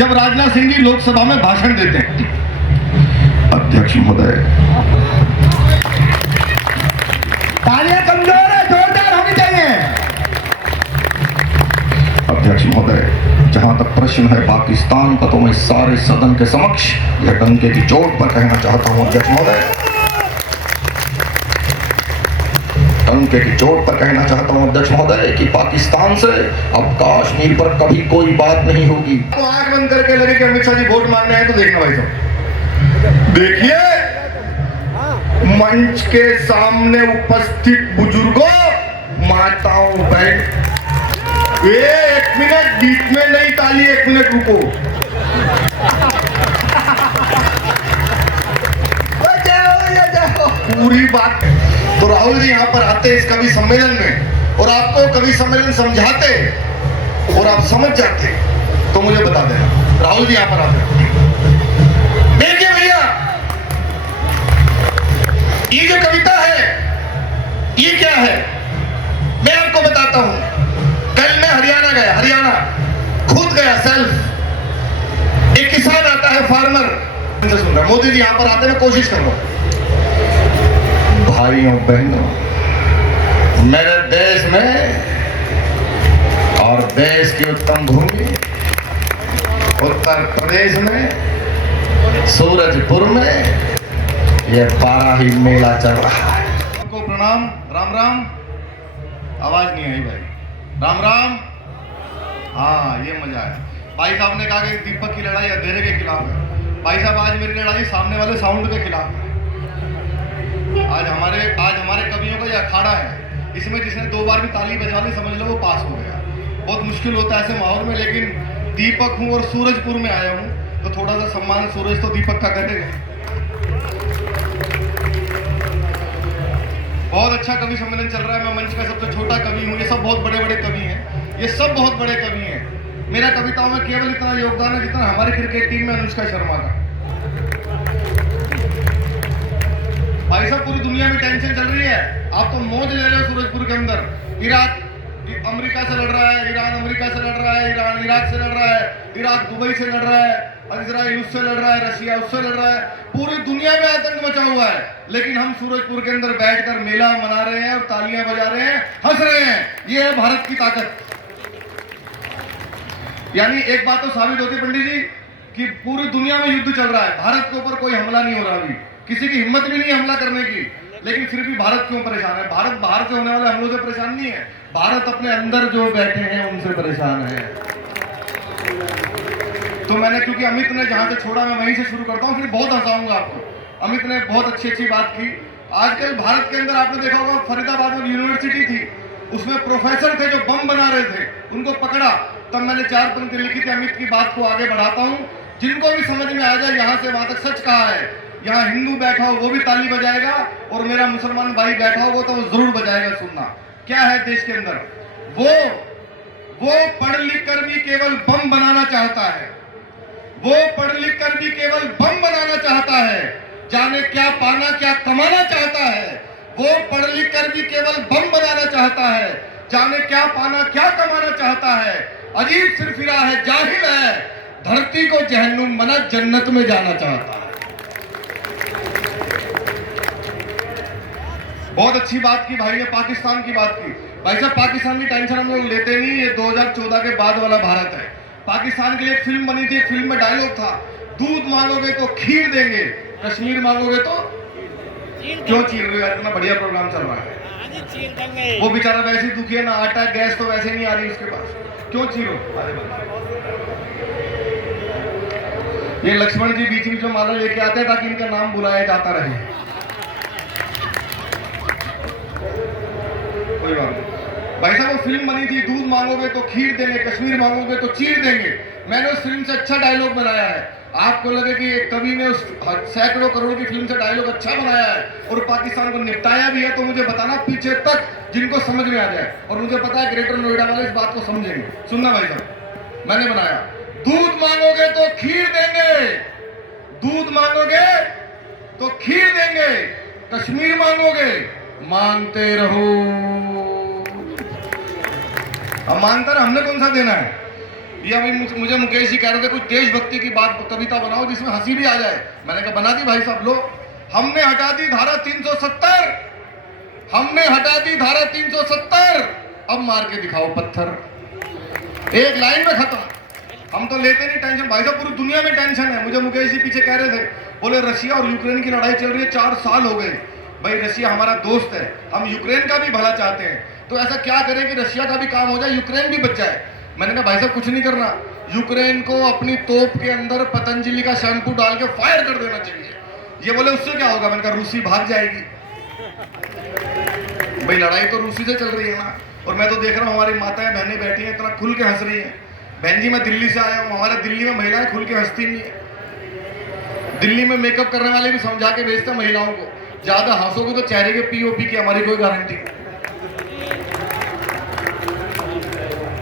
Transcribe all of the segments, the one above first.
जब राजनाथ सिंह जी लोकसभा में भाषण देते हैं। अध्यक्ष महोदय, तालियां कमजोर है, जोरदार होनी चाहिए। अध्यक्ष महोदय, जहां तक प्रश्न है पाकिस्तान का, तो मैं सारे सदन के समक्ष यह डंके की चोट पर कहना चाहता हूं अध्यक्ष महोदय, डंके की चोट पर कहना चाहता हूं अध्यक्ष महोदय कि पाकिस्तान से अब कश्मीर पर कभी कोई बात नहीं होगी। तो आंख बंद करके लगे कि अमित शाह जी वोट मांगने आए तो देखना भाई साहब, देखिए मंच के सामने उपस्थित बुजुर्गों, माताओं, बहन, एक मिनट बीच में नहीं ताली, 1 मिनट रुको। पूरी बात तो राहुल जी यहाँ पर आते इस कवि सम्मेलन में और आपको कवि सम्मेलन समझाते और आप समझ जाते तो मुझे बता देना। राहुल जी यहाँ पर आते, देखिए भैया ये जो कविता है ये क्या है मैं आपको बताता हूं। कल मैं हरियाणा गया, हरियाणा खुद गया सेल्फ। एक किसान आता है, फार्मर से सुन रहा, मोदी जी यहाँ पर आते, मैं कोशिश कर रहा हूं। भाइयों बहनों, मेरे देश में और देश की उत्तम भूमि उत्तर प्रदेश में सूरजपुर में यह बाराही मेला चल रहा है। आपको प्रणाम, राम राम। आवाज नहीं आई भाई, राम राम। हाँ ये मजा है। भाई साहब ने कहा कि दीपक की लड़ाई अंधेरे के खिलाफ है। भाई साहब आज मेरी लड़ाई सामने वाले साउंड के खिलाफ है। आज हमारे कवियों का यह अखाड़ा है, इसमें जिसने 2 बार भी ताली बजा ली समझ लो वो पास हो गया। बहुत मुश्किल होता है ऐसे माहौल में, लेकिन दीपक हूँ और सूरजपुर में आया हूँ तो थोड़ा सा सम्मान सूरज तो दीपक का करेगा। बहुत अच्छा कवि सम्मेलन चल रहा है। मैं मंच का सबसे छोटा कवि हूँ, ये सब बहुत बड़े बड़े कवि हैं, ये सब बहुत बड़े कवि हैं। मेरा कविताओं में केवल इतना योगदान है जितना हमारी क्रिकेट टीम में अनुष्का शर्मा का। भाई साहब पूरी दुनिया में टेंशन चल रही है, आप तो मौज ले रहे हो सूरजपुर के अंदर। इराक अमेरिका से लड़ रहा है, ईरान अमेरिका से लड़ रहा है, ईरान इराक से लड़ रहा है, इराक दुबई से लड़ रहा है, इजराइल उससे लड़ रहा है, रशिया उससे लड़ रहा है। पूरी दुनिया में आतंक मचा हुआ है, लेकिन हम सूरजपुर के अंदर बैठकर मेला मना रहे हैं और तालियां बजा रहे हैं, हंस रहे हैं। ये है भारत की ताकत। यानी एक बात तो साबित होती पंडित जी कि पूरी दुनिया में युद्ध चल रहा है, भारत के ऊपर कोई हमला नहीं हो रहा अभी, किसी की हिम्मत भी नहीं हमला करने की, लेकिन फिर भी भारत क्यों परेशान है? भारत बाहर से होने वाले हमलों से परेशान नहीं है, भारत अपने अंदर जो बैठे हैं उनसे परेशान है। तो मैंने, क्योंकि अमित ने जहां से छोड़ा मैं वहीं से शुरू करता हूं, फिर बहुत हंसाऊंगा आपको। अमित ने बहुत अच्छी बात की। आजकल भारत के अंदर आपने देखा होगा, फरीदाबाद में यूनिवर्सिटी थी, उसमें प्रोफेसर थे जो बम बना रहे थे, उनको पकड़ा। तब मैंने 4 पंक्ति लिखी थी, अमित की बात को आगे बढ़ाता हूं, जिनको भी समझ में आ जाए यहां से वहां तक सच कहा है। यहाँ हिंदू बैठा हो वो भी ताली बजाएगा और मेरा मुसलमान भाई बैठा होगा तो वो जरूर बजाएगा। सुनना क्या है देश के अंदर, वो पढ़ लिख कर भी केवल बम बनाना चाहता है, वो पढ़ लिख कर भी केवल बम बनाना चाहता है, जाने क्या पाना क्या कमाना चाहता है। वो पढ़ लिख कर भी केवल बम बनाना चाहता है, जाने क्या पाना क्या कमाना चाहता है। अजीब सिरफिरा है, जाहिल है, धरती को जहन्नुम बना जन्नत में जाना चाहता है। बहुत अच्छी बात की भाई ने, पाकिस्तान की बात की। भाई साहब पाकिस्तान की टेंशन हम लोग लेते नहीं, ये 2014 के बाद वाला भारत है। पाकिस्तान के लिए एक फिल्म बनी थी, एक फिल्म में डायलॉग था, दूध मांगोगे तो खीर देंगे, कश्मीर मांगोगे तो क्यों चीर रहे हो यार, इतना बढ़िया प्रोग्राम चल रहा है। वो बेचारा वैसे ही दुखी है ना, आटा गैस तो वैसे नहीं आ रही उसके पास, क्यों चीरो। ये लक्ष्मण जी बीच में जो माला लेके आते हैं ताकि इनका नाम बुलाया जाता रहे। कोई बात नहीं भाई साहब, वो फिल्म बनी थी, दूध मांगोगे तो खीर देंगे, कश्मीर मांगोगे तो चीर देंगे। मैंने उस फिल्म से अच्छा डायलॉग बनाया है। आपको लगे कि एक कवि ने उस सैकड़ों करोड़ की फिल्म से डायलॉग अच्छा बनाया है और पाकिस्तान को निपटाया भी है, तो मुझे बताना पीछे तक जिनको समझ में आ जाए। और मुझे पता है ग्रेटर नोएडा वाले इस बात को समझेंगे। सुनना भाई साहब, मैंने बनाया, दूध मांगोगे तो खीर देंगे, दूध मांगोगे तो खीर देंगे, कश्मीर मांगोगे मांगते रहो। अब मांगता रहा, हमने कौन सा देना है? ये अभी मुझे मुकेश जी कह रहे थे कुछ देशभक्ति की बात कविता बनाओ जिसमें हंसी भी आ जाए। मैंने कहा बना दी भाई साहब। लो, हमने हटा दी धारा 370, हमने हटा दी धारा 370, अब मार के दिखाओ पत्थर। एक लाइन में खत्म। हम तो लेते नहीं टेंशन भाई साहब, पूरी दुनिया में टेंशन है। मुझे मुकेश जी पीछे कह रहे थे, बोले रशिया और यूक्रेन की लड़ाई चल रही है, 4 साल हो गए। भाई रशिया हमारा दोस्त है, हम यूक्रेन का भी भला चाहते हैं, तो ऐसा क्या करें कि रशिया का भी काम हो जाए, यूक्रेन भी बच जाए। मैंने कहा भाई साहब कुछ नहीं करना, यूक्रेन को अपनी तोप के अंदर पतंजलि का शैम्पू डाल के फायर कर देना चाहिए। ये बोले उससे क्या होगा? मैंने कहा रूसी भाग जाएगी। भाई लड़ाई तो रूसी से चल रही है ना। और मैं तो देख रहा हूँ हमारी माताएं बहनें बैठी हैं, इतना खुल के हंस रही हैं। बहन जी मैं दिल्ली से आया हूँ, हमारे दिल्ली में महिलाएं खुल के हंसती नहीं है। दिल्ली में मेकअप करने वाले भी समझा के भेजते महिलाओं को, ज्यादा हंसोगे तो चेहरे के पीओपी की हमारी कोई गारंटी।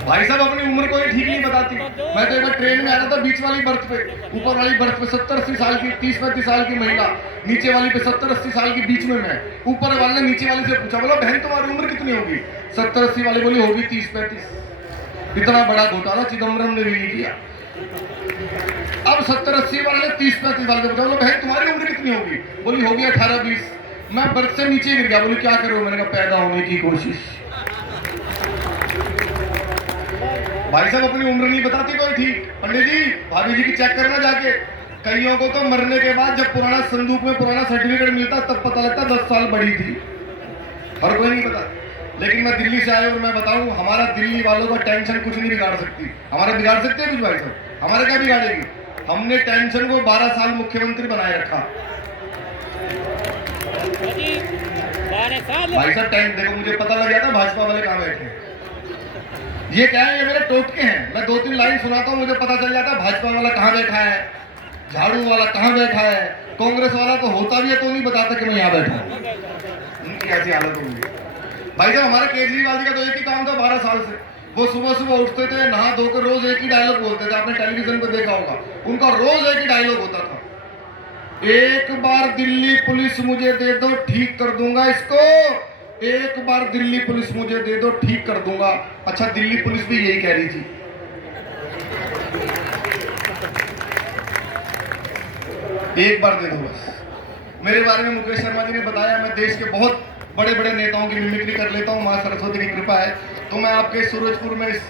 भाई साहब अपनी उम्र कोई ठीक नहीं बताती। मैं तो एक बार ट्रेन में आ रहा था, बीच वाली बर्थ पे, ऊपर वाली बर्थ पे 70-80 साल की, 30-35 साल की महिला, नीचे वाली पे 70-80 साल की, बीच में मैं। ऊपर वाले ने नीचे वाली से पूछा, बोला बहन तुम्हारी उम्र कितनी होगी? 70-80 वाली बोली होगी 30-35। इतना बड़ा घोटाला चिदम्बरम ने भी नहीं किया। अब 70-80 वाले ने 30-35 साल के पूछा, बोला बहन तुम्हारी उम्र कितनी होगी? बोली होगी 18-20। मैं बर्थ से नीचे गिर गया। बोली क्या करो? मैंने कहा पैदा होने की कोशिश। भाई साहब अपनी उम्र नहीं बताती कोई ठीक। पंडित जी भाभी जी की चेक करना जाके। कईयों को तो मरने के बाद जब पुराना संदूक में पुराना सर्टिफिकेट मिलता तब पता लगता 10 साल बड़ी थी। हर कोई नहीं पता। लेकिन मैं दिल्ली से आया और मैं बताऊं, हमारा दिल्ली वालों का टेंशन कुछ नहीं बिगाड़ सकती। हमारे बिगाड़ सकते हैं कुछ भाई साहब? हमारे क्या बिगाड़ेगी? हमने टेंशन को 12 साल मुख्यमंत्री बनाए रखा। भाई साहब टाइम देखो, मुझे पता लग गया था भाजपा वाले कहां बैठे हैं। ये क्या है? ये मेरे टोटके हैं। मैं 2-3 लाइन सुनाता हूँ, मुझे पता चल जाता है भाजपा वाला कहाँ बैठा है, झाड़ू वाला कहाँ बैठा है, कांग्रेस वाला तो होता भी है तो नहीं बताता कि मैं यहाँ बैठा हूँ। उनकी ऐसी हालत होगी। भाई साहब हमारे केजरीवाल जी का तो एक ही काम था 12 साल से। वो सुबह सुबह उठते थे, नहा धोकर रोज एक ही डायलॉग बोलते थे। आपने टेलीविजन पर देखा होगा, उनका रोज एक ही डायलॉग होता था, एक बार दिल्ली पुलिस मुझे दे दो ठीक कर दूंगा इसको, एक बार दिल्ली पुलिस मुझे दे दो ठीक कर दूंगा। अच्छा दिल्ली पुलिस भी यही कह रही थी। एक बार दे दो बस। मेरे बारे में मुकेश शर्मा जी ने बताया, मैं देश के बहुत बड़े बड़े नेताओं की मिमिक्री कर लेता हूं, मां सरस्वती की कृपा है। तो मैं आपके सूरजपुर में इस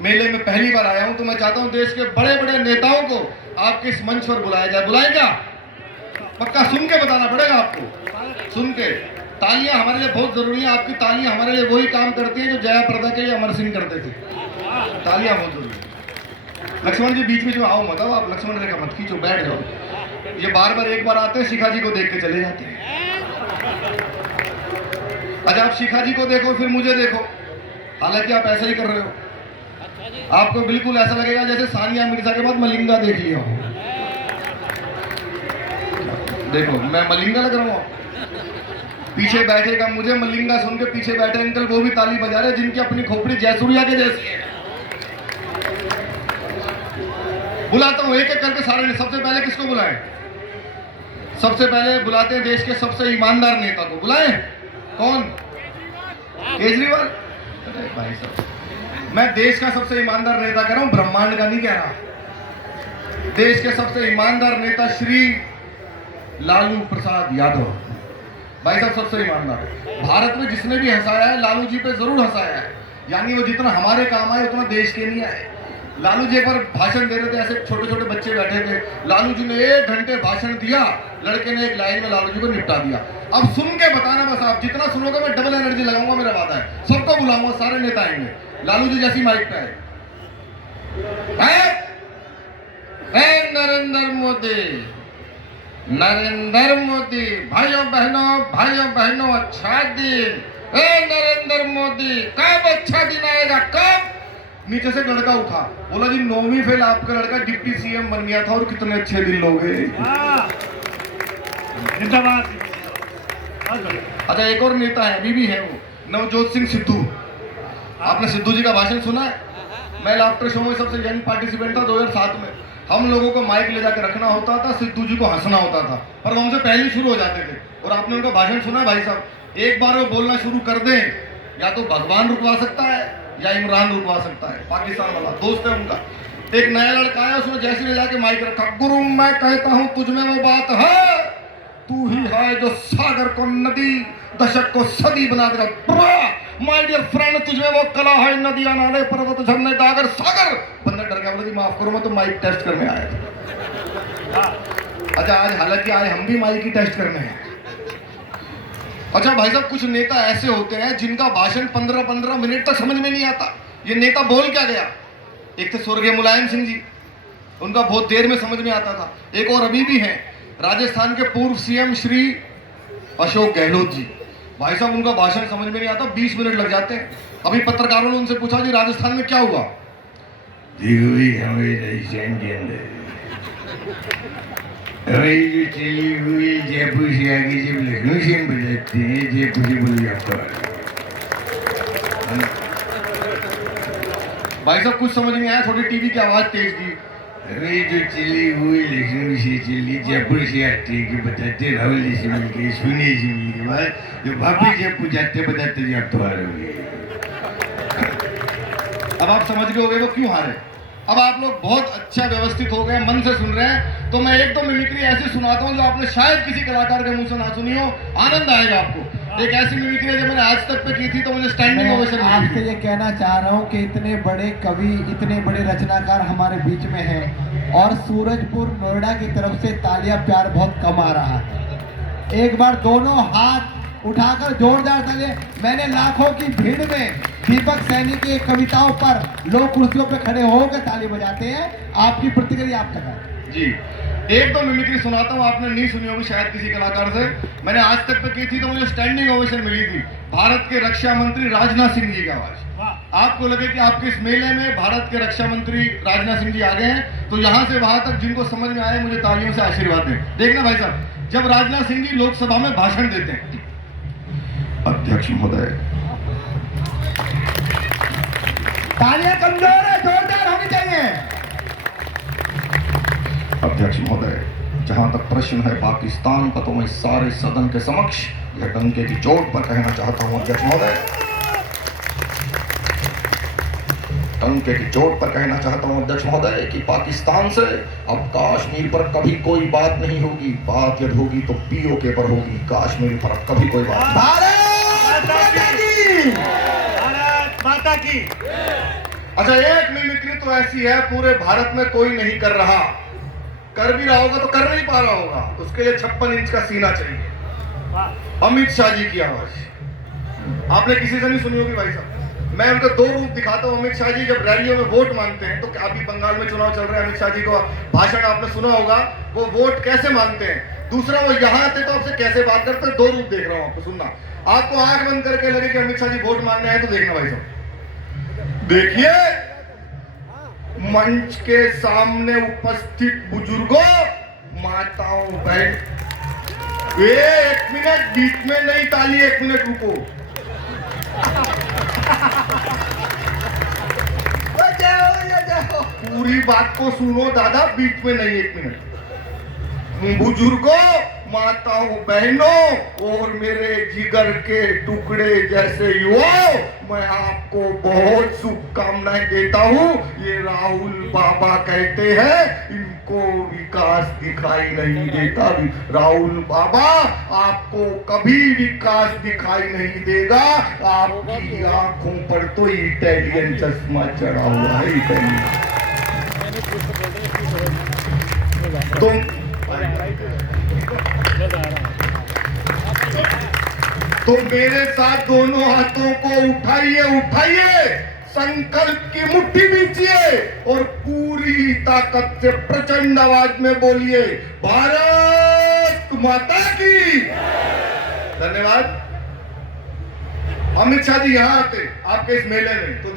मेले में पहली बार आया हूं, तो मैं चाहता हूं देश के बड़े बड़े नेताओं को आपके इस मंच पर बुलाया जाए। बुलाए क्या? पक्का सुन के बताना पड़ेगा आपको, सुन के। तालियां हमारे लिए बहुत जरूरी है। आपकी तालियां हमारे लिए वही काम करती है जो जया प्रदा के लिए अमर सिंह करते थे। तालियां बहुत जरूरी है। लक्ष्मण जी बीच बीच में आओ मत, आप लक्ष्मण रेखा मत खींचो, बैठ जाओ। ये बार बार एक बार आते हैं, शिखा जी को देख के चले जाते हैं। अच्छा आप शिखा जी को देखो फिर मुझे देखो, हालांकि आप ऐसा ही कर रहे हो। आपको बिल्कुल ऐसा लगेगा जैसे सानिया मिर्जा के बाद मलिंगा देख लिया हो। देखो मैं मलिंगा लग रहा हूँ। पीछे बैठेगा, मुझे मलिंगा सुन के पीछे बैठे अंकल वो भी ताली बजा रहे जिनकी अपनी खोपड़ी जयसूर्या के जैसी है। बुलाता हूं एक एक करके सारे ने। सबसे पहले किसको बुलाएं? सबसे पहले बुलाते हैं देश के सबसे ईमानदार नेता को। बुलाएं? कौन? केजरीवाल। अरे भाई साहब मैं देश का सबसे ईमानदार नेता कह रहा हूं, ब्रह्मांड का नहीं कह रहा। देश के सबसे ईमानदार नेता श्री लालू प्रसाद यादव। भाई साहब सबसे ईमानदार। भारत में जिसने भी हंसाया है लालू जी पे जरूर हंसाया है, यानी वो जितना हमारे काम आए उतना देश के नहीं आए। लालू जी एक बार भाषण दे रहे थे, ऐसे छोटे छोटे बच्चे बैठे थे, लालू जी ने 1 घंटे भाषण दिया, लड़के ने एक लाइन में लालू जी को निपटा दिया। अब सुन के बताना बस, आप जितना सुनोगे मैं डबल एनर्जी लगाऊंगा, मेरा वादा है। सबको बुलाऊंगा, सारे नेता आएंगे, लालू जी जैसी माइक पे आए। नरेंद्र मोदी, नरेंद्र मोदी, भाइयों बहनों अच्छा दिन। नरेंद्र मोदी कब अच्छा दिन आएगा, कब? नीचे से लड़का उठा, बोला जी 9वीं फेल आपका लड़का डिप्टी सीएम बन गया था और कितने अच्छे दिन लोगे। अच्छा एक और नेता है, अभी भी है वो, नवजोत सिंह सिद्धू। आपने सिद्धू जी का भाषण सुना है? मैं लाफ्टर शो में सबसे यंग पार्टिसिपेंट था 2007 में। हम लोगों को माइक ले जाकर रखना होता था, सिद्धू जी को हंसना होता था, पर वो हमसे पहले ही शुरू हो जाते थे। और आपने उनका भाषण सुना भाई साहब, एक बार वो बोलना शुरू कर दें या तो भगवान रुकवा सकता है या इमरान रुकवा सकता है, पाकिस्तान वाला दोस्त है उनका। एक नया लड़का आया, उसने जैसे ले जाके माइक रखा, गुरु मैं कहता हूं तुझ में वो बात है, तू ही है जो सागर को नदी, दशक को सदी बना देगा। माय डियर फ्रेंड, तुझमें वो कला है, नदियां नाले पर्वत झरने गागर सागर। बंदा डर गया, बोला जी माफ करो मैं तो माइक टेस्ट करने आया था। अच्छा आज हालांकि आए हम भी माइक की टेस्ट करने हैं। अच्छा भाई साहब, कुछ नेता ऐसे होते हैं जिनका भाषण 15-15 मिनट तक समझ में नहीं आता, ये नेता बोल क्या गया। एक थे स्वर्गीय मुलायम सिंह जी, उनका बहुत देर में समझ में आता था। एक और अभी भी हैं, राजस्थान के पूर्व सीएम श्री अशोक गहलोत जी, भाई साहब उनका भाषण समझ में नहीं आता, 20 मिनट लग जाते हैं। अभी पत्रकारों ने उनसे पूछा जी राजस्थान में क्या हुआ, हमारी जो चली हुई जयपुर से आगे जब लखनऊ से हम बजाते हैं, जयपुर से बोल जाता है। भाई साहब कुछ समझ नहीं आया, थोड़ी टीवी की आवाज तेज की। हमारी जो चली हुई लखनऊ से चली जयपुर से आती है कि बताते राहुल जी से मिलके, सोनिया जी मिलने के बाद जो वापिस जयपुर जाते बताते जी आप तो हारोगे। अब आप समझ गए होंगे वो क्यों हारे। अब आप लोग बहुत अच्छा व्यवस्थित हो गए, मन से सुन रहे हैं, तो मैं एक दो मिमिक्री ऐसी सुनाता हूँ जो आपने शायद किसी कलाकार के मुंह से ना सुनी हो, आनंद आएगा आपको। एक ऐसी मिमिक्री है जो मैंने आज तक पे की थी तो मुझे स्टैंडिंग ओवेशन मिली आपसे थी। ये कहना चाह रहा हूँ कि इतने बड़े कवि, इतने बड़े रचनाकार हमारे बीच में हैं और सूरजपुर नोएडा की तरफ से तालियां प्यार बहुत कम आ रहा है। एक बार दोनों हाथ उठाकर जोरदार तालियां। मैंने लाखों की भीड़ में दीपक सैनी की कविताओं पर लोग कुर्सियों पे खड़े होकर ताली बजाते हैं। आपकी प्रतिक्रिया आप तक है जी। एक दो मिमिक्री सुनाता हूँ, आपने नहीं सुनी होगी शायद किसी कलाकार से, मैंने आज तक पे की थी तो मुझे स्टैंडिंग ओवेशन मिली थी। भारत के रक्षा मंत्री राजनाथ सिंह जी की आवाज। आपको लगे कि आपके इस मेले में भारत के रक्षा मंत्री राजनाथ सिंह जी आ गए हैं, तो यहां से वहां तक जिनको समझ में आए मुझे तालियों से आशीर्वाद दें। देखना भाई साहब, जब राजनाथ सिंह जी लोकसभा में भाषण देते हैं, अध्यक्ष महोदय, तालियां कमजोर है, जोरदार होनी चाहिए। अध्यक्ष महोदय, जहां तक प्रश्न है पाकिस्तान का, तो मैं सारे सदन के समक्ष यह डंके की चोट पर कहना चाहता हूं अध्यक्ष महोदय, डंके की चोट पर कहना चाहता हूं अध्यक्ष महोदय कि पाकिस्तान से अब कश्मीर पर कभी कोई बात नहीं होगी। बात यदि होगी तो पीओके पर होगी, कश्मीर पर अब कभी कोई बात नहीं। भारत माता की, भारत माता की। अच्छा, एक मिमिक्री तो ऐसी है पूरे भारत में कोई नहीं कर रहा, कर भी रहा होगा तो कर नहीं पा रहा होगा, उसके लिए 56 इंच का सीना चाहिए। अमित शाह जी की आवाज आपने किसी से नहीं सुनी होगी भाई साहब। मैं उनका दो रूप दिखाता हूँ। अमित शाह जी जब रैलियों में वोट मांगते हैं, तो अभी बंगाल में चुनाव चल रहा है, अमित शाह जी को भाषण आपने सुना होगा, वो वोट कैसे मांगते हैं। दूसरा, वो यहाँ आते तो आपसे कैसे बात करते हैं। दो रूप देख रहा हूँ, आपको सुनना। आपको आंख बंद करके लगे कि अमित शाह जी वोट मांगने आए तो देखना भाई साहब। देखिए, मंच के सामने उपस्थित बुजुर्गों, माताओं, बहन, एक मिनट बीच में नहीं ताली, एक मिनट रुको। पूरी बात को सुनो दादा, बीच में नहीं, एक मिनट। बुजुर्गों, माताओं, बहनों और मेरे जिगर के टुकड़े जैसे युवाओं, मैं आपको बहुत शुभकामनाएं देता हूं। ये राहुल बाबा कहते हैं इनको विकास दिखाई नहीं देता। राहुल बाबा आपको कभी विकास दिखाई नहीं देगा, आपकी आंखों पर तो इटालियन चश्मा चढ़ा हुआ है। तो मेरे साथ दोनों हाथों को उठाइए, उठाइए, संकल्प की मुट्ठी बीचिए और पूरी ताकत से प्रचंड आवाज में बोलिए, भारत माता की। धन्यवाद। अमित शाह जी यहाँ आते आपके इस मेले में तो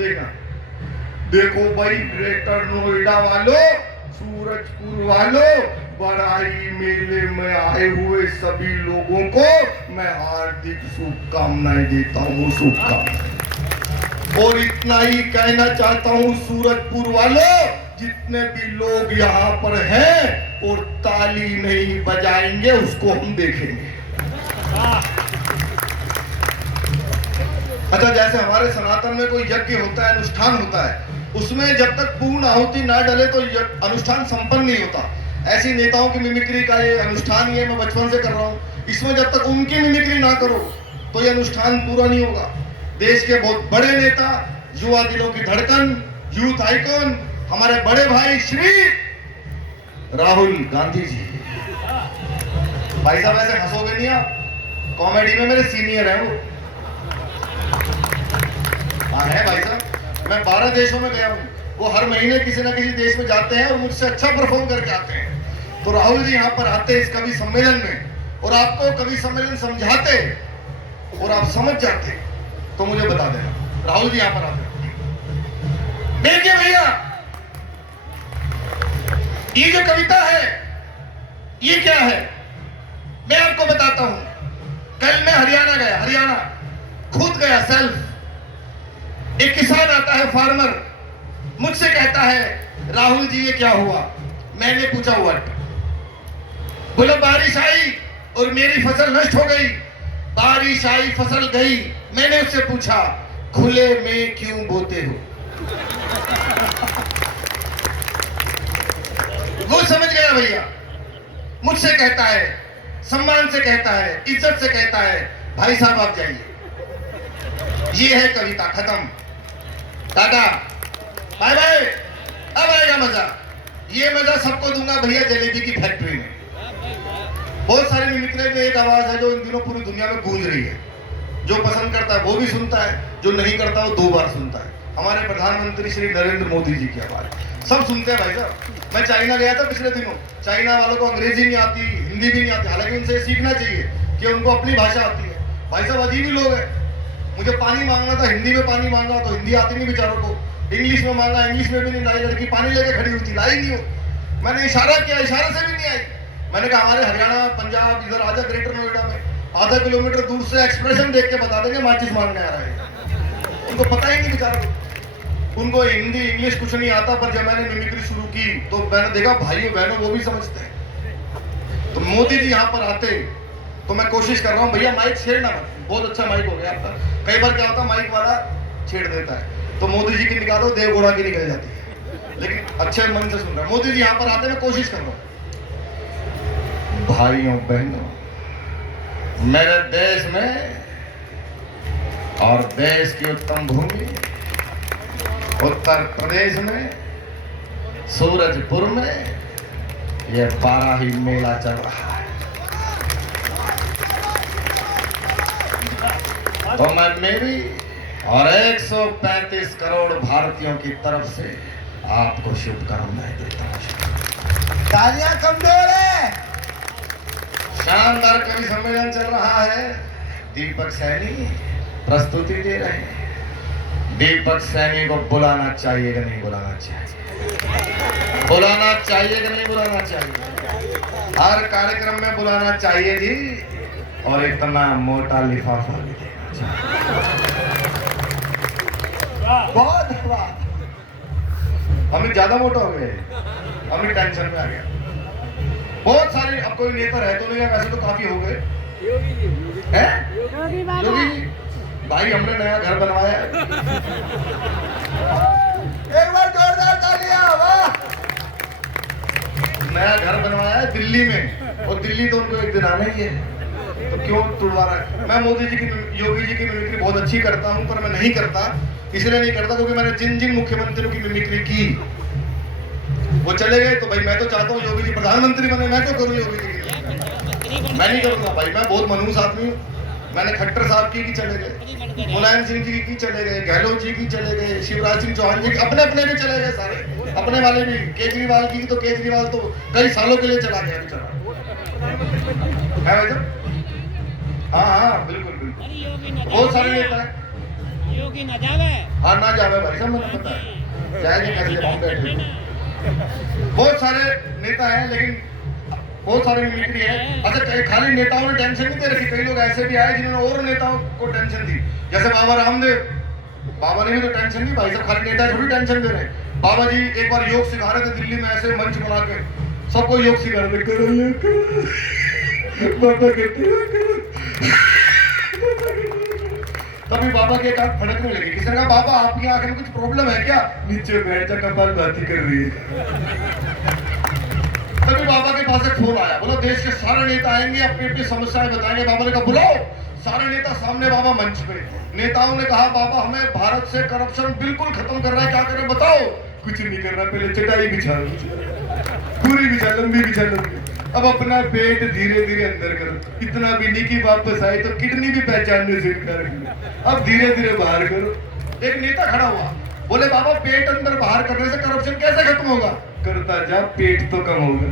देखो भाई, ग्रेटर नोएडा वालों, सूरजपुर वालों, बड़ाई मेले में आए हुए सभी लोगों को मैं हार्दिक शुभकामनाएं देता हूँ, शुभकामनाएं। और इतना ही कहना चाहता हूँ सूरजपुर वालों, जितने भी लोग यहाँ पर हैं और ताली नहीं बजाएंगे उसको हम देखेंगे। अच्छा, जैसे हमारे सनातन में कोई यज्ञ होता है, अनुष्ठान होता है, उसमें जब तक पूर्ण आहुति ना डले तो अनुष्ठान संपन्न नहीं होता। ऐसी नेताओं की मिमिक्री का ये अनुष्ठान ये मैं बचपन से कर रहा हूँ। इसमें जब तक उनकी मिमिक्री ना करो तो ये अनुष्ठान पूरा नहीं होगा। देश के बहुत बड़े नेता, युवा दिलों की धड़कन, यूथ आइकॉन, हमारे बड़े भाई श्री राहुल गांधी जी। भाई साहब ऐसे हंसोगे नहीं आप, कॉमेडी में मेरे सीनियर है वो। हाँ है भाई साहब, मैं 12 देशों में गया हूँ। वो हर महीने किसी ना किसी देश में जाते हैं और मुझसे अच्छा परफॉर्म करके आते हैं। तो राहुल जी यहाँ पर आते इस कवि सम्मेलन में और आपको कवि सम्मेलन समझाते और आप समझ जाते तो मुझे बता देना। राहुल जी यहाँ पर आते, देखिए भैया ये जो कविता है ये क्या है मैं आपको बताता हूं। कल मैं हरियाणा गया, हरियाणा खुद गया सेल्फ। एक किसान आता है, फार्मर, मुझसे कहता है राहुल जी ये क्या हुआ। मैंने पूछा हुआ, बोला बारिश आई और मेरी फसल नष्ट हो गई। बारिश आई फसल गई। मैंने उससे पूछा खुले में क्यों बोते हो। वो समझ गया भैया। मुझसे कहता है, सम्मान से कहता है, इज्जत से कहता है भाई साहब आप जाइए। ये है कविता, खत्म। Tata bye bye. अब आएगा मजा। ये मजा सबको दूंगा भैया जलेबी की फैक्ट्री में। बहुत सारी मिमिक्री में एक आवाज है जो इन दिनों पूरी दुनिया में गूंज रही है। जो पसंद करता है वो भी सुनता है, जो नहीं करता वो 2 बार सुनता है। हमारे प्रधानमंत्री श्री नरेंद्र मोदी जी की आवाज सब सुनते हैं भाई साहब। मैं चाइना गया था पिछले दिनों, चाइना वालों को अंग्रेजी नहीं आती, हिंदी भी नहीं आती। हालांकि उनसे सीखना चाहिए कि उनको अपनी भाषा आती है। भाई साहब अजीब ही लोग हैं। मुझे पानी मांगना था, हिंदी में पानी मांगा तो हिंदी आती नहीं बेचारों को। इंग्लिश में मांगा, इंग्लिश में भी नहीं लाई। लड़की पानी लेके खड़ी हुई थी, लाई नहीं हो। मैंने इशारा किया, इशारे से भी नहीं आई। मैंने कहा हमारे हरियाणा, पंजाब, इधर आजा ग्रेटर नोएडा में, आधा किलोमीटर दूर से एक्सप्रेशन देख के बता देंगे माचिस मांगने आ रहा है। उनको पता ही नहीं बेचारों को। उनको हिंदी इंग्लिश कुछ नहीं आता। पर जब मैंने मिमिक्री शुरू की तो मैंने देखा भाइयों बहनों वो भी समझते हैं। तो मोदी जी यहाँ पर आते तो मैं कोशिश कर रहा हूँ भैया माइक छेड़ना मत। बहुत अच्छा माइक हो गया आपका। कई बार क्या होता है माइक वाला छेड़ देता है तो मोदी जी की निकालो, देवगौड़ा की निकल जाती है। लेकिन अच्छे मन से सुन रहा है। मोदी जी यहाँ पर आते मैं कोशिश कर रहा हूँ। भाइयों बहनों, मेरे देश में और देश की उत्तम भूमि उत्तर प्रदेश में सूरजपुर में ये बाराही मेला चल रहा है। तो मैं मेरी और 135 करोड़ भारतीयों की तरफ से आपको शुभकामनाएं देता हूँ। तालियां कमजोर है। शानदार कवि सम्मेलन चल रहा है। दीपक सैनी प्रस्तुति दे रहे हैं। दीपक सैनी को बुलाना चाहिए कि नहीं बुलाना चाहिए? बुलाना चाहिए कि नहीं बुलाना चाहिए? हर कार्यक्रम में बुलाना चाहिए जी। और इतना मोटा लिफाफा भी देना चाहिए। बहुत धन्यवाद। हमें ज्यादा मोटा हो गए, हमें टेंशन में आ गया। बहुत सारे, अब कोई नेता रह तो नहीं है, वैसे तो काफी हो गए हैं। योगी जी भाई हमने नया घर बनवाया है। एक बार जोरदार तालियां। वाह। नया घर बनवाया है दिल्ली में और दिल्ली तो उनको एक दिन आना ही है तो क्यों तुड़वा रहा है। मैं मोदी जी की, योगी जी की मिमिक्री बहुत अच्छी करता हूं पर मैं नहीं करता। इसलिए नहीं करता क्योंकि मैंने जिन जिन मुख्यमंत्रियों की मिमिक्री की वो चले गए। तो भाई मैं तो चाहता हूँ योगी जी प्रधानमंत्री बने, मैं तो करूँ योगी जी की। मैं नहीं करूंगा भाई, मैं बहुत मनहूस आदमी हूँ। मैंने खट्टर साहब की चले गए, मुलायम सिंह जी की चले गए, गहलोत जी की चले गए, शिवराज सिंह चौहान जी की, अपने अपने भी चले गए सारे, अपने वाले भी। केजरीवाल की तो केजरीवाल तो कई सालों के लिए चला गया बेचारा है भाई साहब। हाँ बिल्कुल बिल्कुल। बहुत सारे नेता है। योगी ना जावे। हाँ ना जावे भाई साहब, मुझे पता है जाएंगे कैसे हम बैठे। बहुत सारे नेता हैं लेकिन बहुत सारी मिमिक्री है। अच्छा खाली नेताओं ने टेंशन नहीं दे रखी, कई लोग ऐसे भी आए जिन्होंने और नेताओं को टेंशन दी। जैसे बाबा रामदेव, बाबा ने भी तो टेंशन दी भाई साहब। खाली नेता थोड़ी टेंशन दे रहे। बाबा जी एक बार योग सिखा रहे थे दिल्ली में, ऐसे मंच बना के सबको योग सिखा रहे थे। करो योग करो, बाबा कहते हैं करो। तभी बाबा के एक आंख फड़कने लगी। किसी ने कहा बाबा आपकी आंख में कुछ प्रॉब्लम है क्या? नीचे बैठ जा, कपाल भाती कर रही है। तभी बाबा के पास एक फोन आया, बोला देश के सारे नेता आएंगे, अपनी अपनी समस्याएं बताएंगे। बाबा ने कहा बुलाओ सारे नेता सामने। बाबा मंच पे, नेताओं ने कहा बाबा हमें भारत से करप्शन बिल्कुल खत्म करना है, क्या करें बताओ? कुछ नहीं करना, पहले चटाई बिछा, पूरी बिछा, लंबी बिछा, लंबी। अब अपना पेट धीरे धीरे अंदर करो, इतना भी नहीं कि वापस आए तो किडनी भी पहचानने से इनकार करो, अब धीरे धीरे बाहर करो। एक नेता खड़ा हुआ, बोले बाबा पेट अंदर बाहर करने से करप्शन कैसे खत्म होगा? करता जा, पेट तो कम होगा।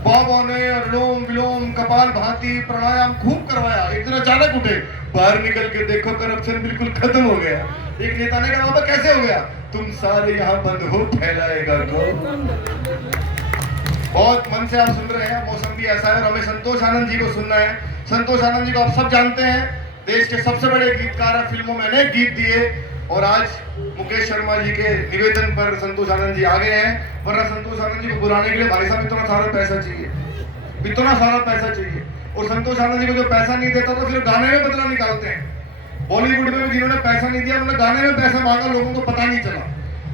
बाबा ने अनुलोम विलोम, कपाल भाती, प्राणायाम खूब करवाया। एक दिन अचानक उठे, बाहर निकल के देखो करप्शन बिल्कुल खत्म हो गया। एक नेता ने कहा बाबा कैसे हो गया? तुम सारे यहाँ बंद हो, फैलाएगा कौन? बहुत मन से आप सुन रहे हैं, मौसम भी ऐसा है और हमें संतोष आनंद जी को सुनना है। संतोष आनंद जी को आप सब जानते हैं, देश के सबसे बड़े गीतकार हैं, फिल्मों में अनेक गीत दिए। और आज मुकेश शर्मा जी के निवेदन पर संतोष आनंद जी आ गए हैं, वरना संतोष आनंद जी को बुलाने के लिए भाई साहब इतना सारा पैसा चाहिए, इतना सारा पैसा चाहिए। और संतोष आनंद जी को जो पैसा नहीं देता तो फिर गाने में बदला निकालते हैं। बॉलीवुड में भी जिन्होंने पैसा नहीं दिया उन्होंने गाने में पैसा मांगा, लोगों को पता नहीं चला।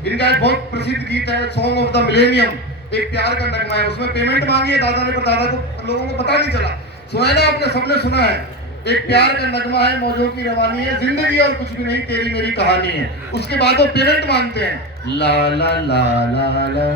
इनका एक बहुत प्रसिद्ध गीत है सॉन्ग ऑफ द मिलेनियम, एक प्यार का नगमा है, उसमें पेमेंट मांगी है दादा ने, पर दादा को लोगों को पता नहीं चला। सुना है ना आपने, सबने सुना है। एक प्यार का नगमा है, मौजों की रवानी है, जिंदगी और कुछ भी नहीं, तेरी मेरी कहानी है। उसके बाद वो पेमेंट मांगते हैं, ला ला ला ला ला।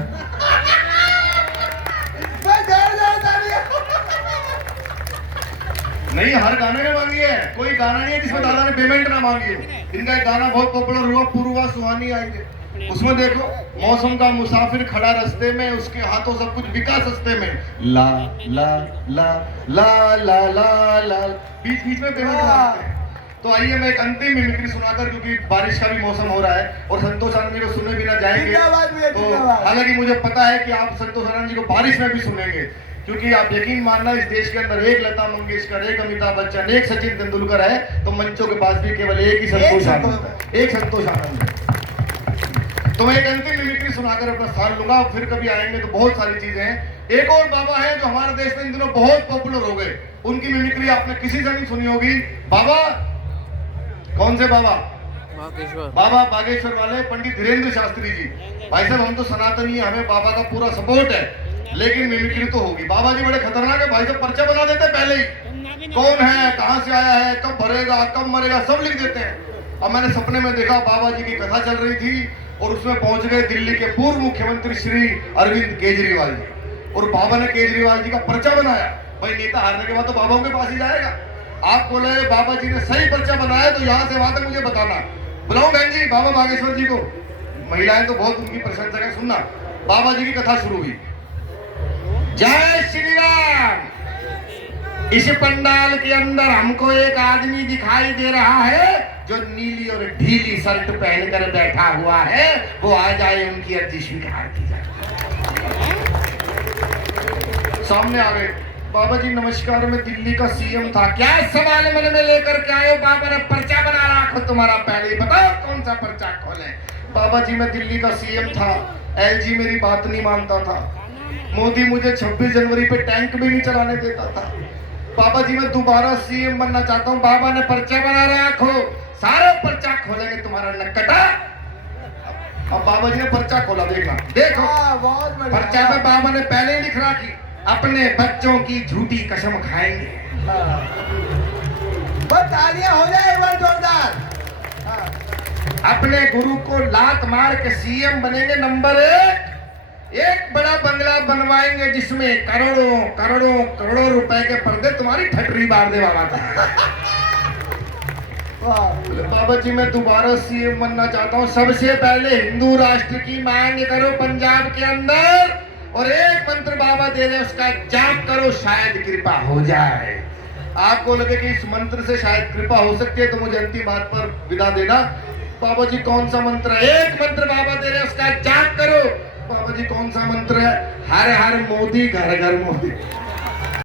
नहीं, हर गाने में मांगी है, कोई गाना नहीं है जिसमें दादा ने पेमेंट ना मांगी हो। इनका एक गाना बहुत पॉपुलर हुआ, पूर्वा सुहानी आई है, उसमें देखो मौसम का मुसाफिर खड़ा रास्ते में, उसके हाथों सब कुछ बिका सस्ते में, ला ला ला ला ला ला ला, बीच बीच में पेमेंट मांगते हैं। तो आइए मैं एक अंतिम मिमिक्री सुनाकर, क्योंकि बारिश का भी मौसम हो रहा है और संतोष आनंद जी को सुने बिना जाएंगे। तो हालांकि मुझे पता है कि आप संतोष आनंद जी को बारिश में भी सुनेंगे, क्योंकि आप यकीन मानना इस देश के अंदर एक लता मंगेशकर, एक अमिताभ बच्चन, एक सचिन तेंदुलकर है, तो मंचों के पास भी केवल एक ही संतोष आनंद है, एक संतोष आनंद है। तो मैं एक अंतिम मिमिक्री सुनाकर अपना स्थान लूंगा, फिर कभी आएंगे तो बहुत सारी चीजें हैं। एक और बाबा है जो हमारे देश में इन दिनों बहुत पॉपुलर हो गए, उनकी मिमिक्री आपने किसी से नहीं सुनी होगी। बाबा कौन से बाबा? बाबा बागेश्वर वाले पंडित धीरेन्द्र शास्त्री जी। भाई साहब हम तो सनातनी है, हमें बाबा का पूरा सपोर्ट है, लेकिन मिमिक्री तो होगी। बाबा जी बड़े खतरनाक है भाई साहब, पर्चा बना देते हैं पहले ही, कौन है, कहां से आया है, कब भरेगा, कब मरेगा, सब लिख देते हैं। अब मैंने सपने में देखा बाबा जी की कथा चल रही थी और उसमें पहुंच गए दिल्ली के पूर्व मुख्यमंत्री श्री अरविंद केजरीवाल जी, और बाबा ने केजरीवाल जी का पर्चा बनाया। भाई नेता हारने के बाद तो बाबा के पास ही जाएगा। आप बोले बाबा जी ने सही पर्चा बनाया तो यहाँ से वहां तक मुझे बताना। बुलाओ बहन जी बाबा बागेश्वर जी को, महिलाएं तो बहुत उनकी प्रशंसक है। सुनना, बाबा जी की कथा शुरू हुई। जय श्री राम। इस पंडाल के अंदर हमको एक आदमी दिखाई दे रहा है जो नीली और ढीली शर्ट पहनकर बैठा हुआ है, वो आ जाए, उनकी अर्जी स्वीकार की जाए। सामने आ गए। बाबा जी नमस्कार, मैं दिल्ली का सीएम था। क्या सवाल मन में लेकर के आए हो? बाबा ने पर्चा बना रखा तुम्हारा, पहले ही बताओ कौन सा पर्चा खोले। बाबा जी मैं दिल्ली का सीएम था, एलजी मेरी बात नहीं मानता था, मोदी मुझे 26 जनवरी पे टैंक भी नहीं चलाने देता था। बाबा जी मैं दोबारा सीएम बनना चाहता हूँ। बाबा ने पर्चा बना रखो, सारा पर्चा खोलेंगे तुम्हारा नक्कटा। अब बाबा जी ने पर्चा खोला, देखना देखो पर्चा में बाबा ने पहले ही लिख रखी, अपने बच्चों की झूठी कसम खाएंगे। तालियां हो जाए एक बार जोरदार। अपने गुरु को लात मार के सीएम बनेंगे नंबर 1। एक बड़ा बंगला बनवाएंगे जिसमें करोड़ों करोड़ों करोड़ों रुपए के पर्दे, तुम्हारी ठटरी बार दे बाबा। बाबा जी मैं दोबारा सीएम बनना चाहता हूँ। सबसे पहले हिंदू राष्ट्र की मांग करो पंजाब के अंदर, और एक मंत्र बाबा दे रहे उसका जाप करो, शायद कृपा हो जाए। आपको लगे कि इस मंत्र से शायद कृपा हो सकती है तो मुझे अंतिम बात पर विदा देना। बाबा जी कौन सा मंत्र है? एक मंत्र बाबा दे रहे उसका जाप करो। बाबा जी कौन सा मंत्र है? हर हर मोदी घर घर मोदी।